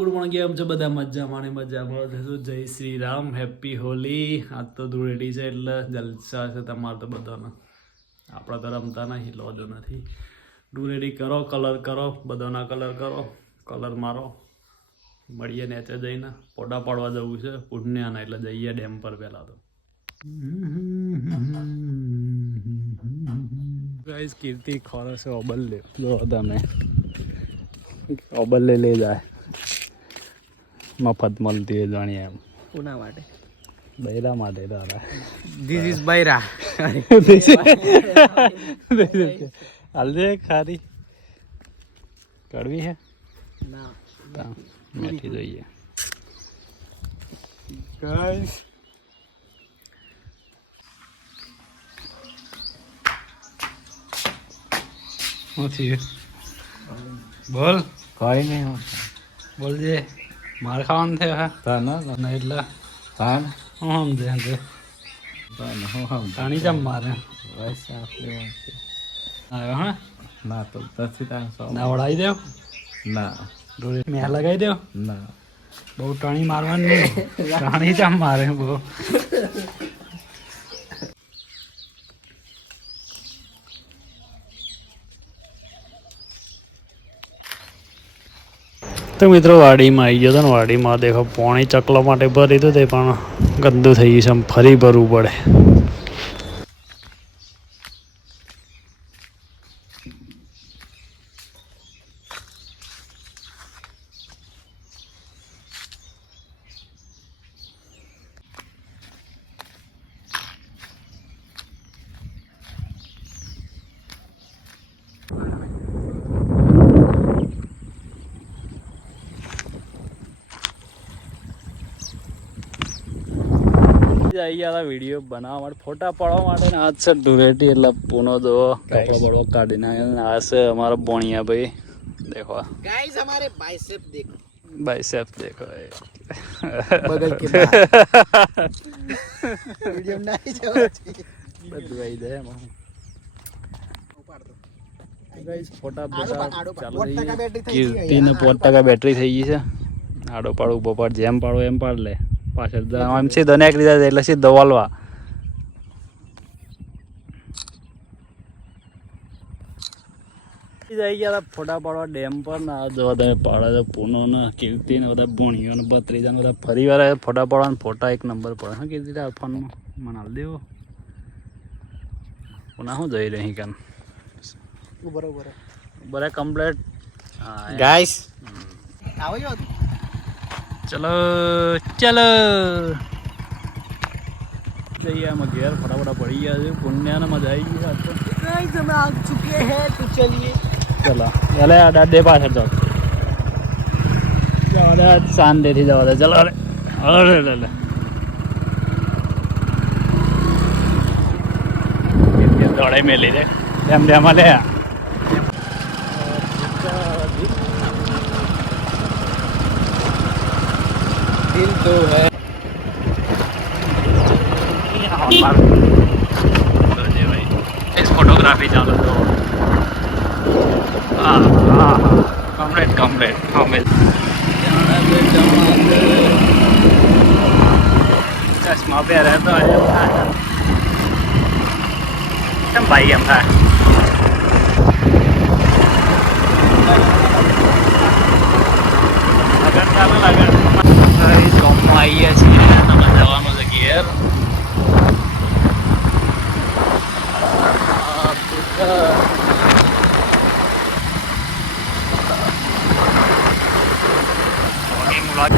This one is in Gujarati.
ગુડ મોર્નિંગ, કેમ છો બધા? મજામાં ને મજામાં જશો. જય શ્રી રામ, હેપી હોલી. આજ તો ધૂળેટી છે એટલે જલસા છે તમારે તો બધાના. આપણે તો રમતા નહીં, લોજો નથી. ધૂળેટી કરો, કલર કરો, બધાના કલર કરો, કલર મારો. મળીએ નેચે જઈને ફોટા પાડવા જવું છે પુણ્યાના, એટલે જઈએ ડેમ પર પહેલાં તો. ગાઈસ કીર્તિ ખોરો છે ઓબલ લે જો તમે ઓબલ લઈ જાય મફત મળતી હોય જાણીએ એમ. કોના માટે? બૈરા માટે તારા. ધીસ ઇઝ બૈરા. હાલજે ખારી કડવી હે ના મેઠી જોઈએ ગાઈસ. શું થયું? બોલ. કઈ નહીં. બોલજે. માર ખાવાનું થયો હા ના એટલે હું સમજે તાણી જમ મારે આવ્યો હા ના તો ના વળાવી દેવ ના મેં લગાવી દેવ ના બહુ ટાણી મારવાની નહીં. ટાણી જમ મારે બહુ. તો મિત્રો વાડીમાં આવી ગયો હતો ને, વાડીમાં દેખો પોણી ચકલો માટે ભરી હતું તે પણ ગંદુ થઈ ગયું છે, આમ ફરી ભરવું પડે. વિડીયો બનાવવા માટે, ફોટા પાડવા માટે ને આજ છે ધૂળેટી એટલે પૂનો દો કપડો બળો કાઢી નાખે. આ છે અમારા બોણિયા ભાઈ, દેખો ગાઈસ हमारे बाइसेप देखो. બાઇસેપ દેખો. बगल के बाहर वीडियो नहीं जाओ બધું આવી જાય એમાં. ગાઈસ ફોટા ચાલુ થઈ ગયા. કીર્તિને 5% બેટરી થઈ ગઈ છે. આડો પાડો ઉભો પાડ, જેમ પાડો એમ પાડ લે. પાછળ એમ સીધો નીકળી જાય એટલે સીધો વાલવા. જઈ ગયા ફોટા પાડવા ડેમ પર ને આ જો તમે પાડે પૂનો ને કીર્તિ ને બધા ભૂણીઓ ને ભત્રીજા ને બધા ફરી વાર ફોટા પાડવા. ફોટા એક નંબર પડે હા કીર્તિ ફોનમાં મને હાલ દેવો પુના શું જઈ રહી કાન बरोबर બરાબર કમ્પ્લેટ गाइस आओ यो ચલો ચલો જઈએ આમાં ઘેર ફટાફટા પડી ગયા છે. પુણ્યાને મજા આવી ગઈ આજ તો. गाइस हम आ चुके हैं तो चलिए ચલો એટલે દાદે પાછળ જાઓ. જાઓ રે શાંતિથી જાઓ રે. ચલો અરે અરે લે દોડે મેલી રે એમ રે આમાં લે. दिल तो है फोटोग्राफी चालू तो हाँ हाँ कम्प्लीट कम्प्लीट हमें चश्मा पे रहता है हम भाई हम था अगर चालू अगर ગામમાં આવીએ છીએ તમે જવાનું છે ઘેર. Walking vlog